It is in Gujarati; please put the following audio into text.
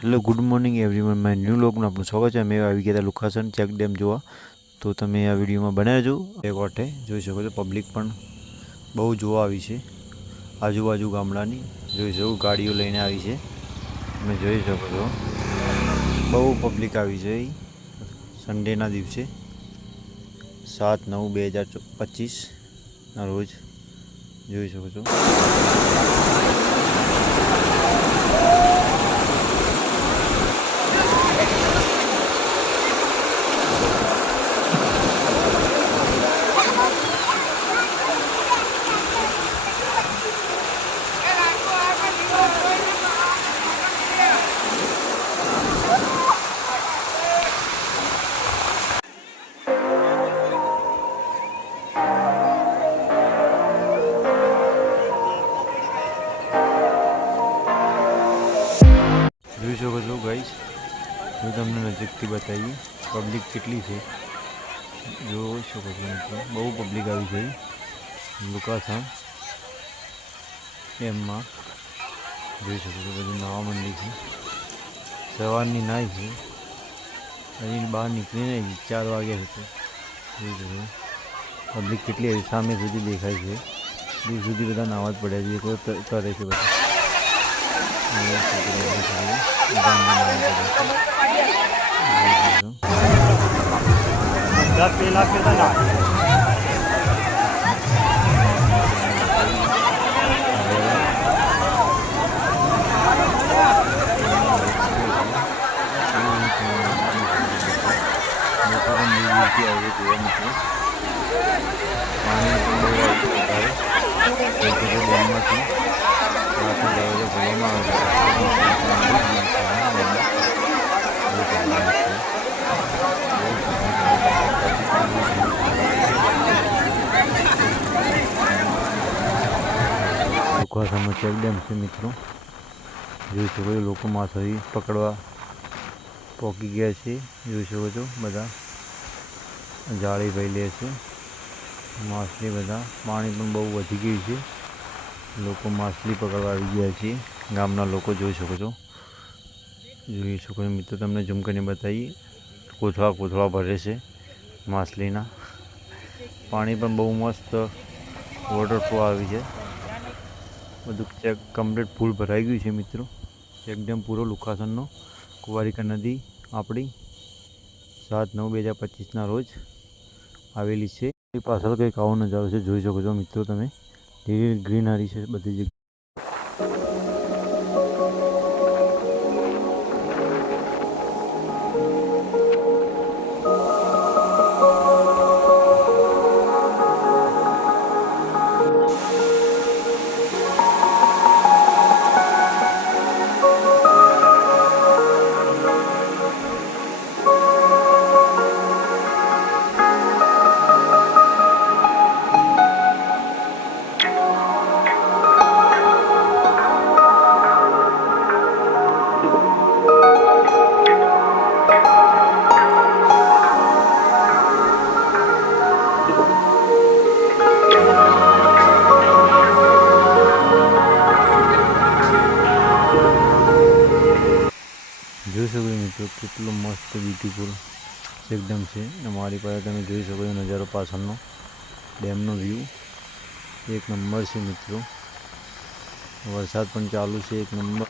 Hello good morning everyone my new લોકમાં આપણું સ્વાગત છે। અમે આવી ગયા હતા લુખાસન ચેક ડેમ જોવા, તો તમે આ વિડીયોમાં બનાવી રહેજો। એક વાટે જોઈ શકો છો, પબ્લિક પણ બહુ જોવા આવી છે। આજુબાજુ ગામડાની જોઈ શકો, ગાડીઓ લઈને આવી છે, તમે જોઈ શકો છો। બહુ પબ્લિક આવી છે સન્ડેના દિવસે 7/9/2025ના રોજ જોઈ શકો છો। જોઈ શકો છો ગાઈસ, હું તમને નજીકથી બતાવીએ પબ્લિક કેટલી છે। જોઈ શકો છો મિત્રો, બહુ પબ્લિક આવી છે લુખાસન ડેમમાં। જોઈ શકો છો, બધું નાવા મંડી છે, સવારની નાય છે, હજી બહાર નીકળી નહીં, 4 વાગ્યા છે। જોઈ શકો પબ્લિક કેટલી આવી, સામે સુધી દેખાય છે, દૂર સુધી બધા નાવા જ પડ્યા છે, કોઈ તરે છે બધા। લુખાસનનો ચેક ડેમ છે મિત્રો, જોઈ શકો છો। લોકો માછલી પકડવા પહોંચી ગયા છે, જોઈ શકો છો, બધા જાળી ભાઈ લે છે માછલી। બધા પાણી પણ બહુ વધી ગયું છે, લોકો માછલી પકડવા આવી ગયા છે, ગામના લોકો જોઈ શકો છો। જોઈ શકો છો મિત્રો, તમને ઝૂમ કરીને બતાવીએ, કોથળા ભરે છે માછલીના। પાણી પણ બહુ મસ્ત વોટરફોલ આવી છે, બધું ચેક કમ્પ્લીટ ફૂલ ભરાઈ ગયું છે મિત્રો। ચેક ડેમ પૂરો લુખાસનનો કુંવારિકા નદી આપણી 7/9/2025ના રોજ આવેલી છે। એ પાછળ કંઈક આવો નજારો છે, જોઈ શકો છો મિત્રો તમે, લીલી ગ્રીનરી છે બધી જગ્યાએ। જોઈ શકો મિત્રો, કેટલો મસ્ત બ્યુટીફુલ એકદમ છે। અમારી પાસે તમે જોઈ શકો છો નજારો, પાછળનો ડેમનો વ્યૂ એક નંબર છે મિત્રો। વરસાદ પણ ચાલુ છે, એક નંબર।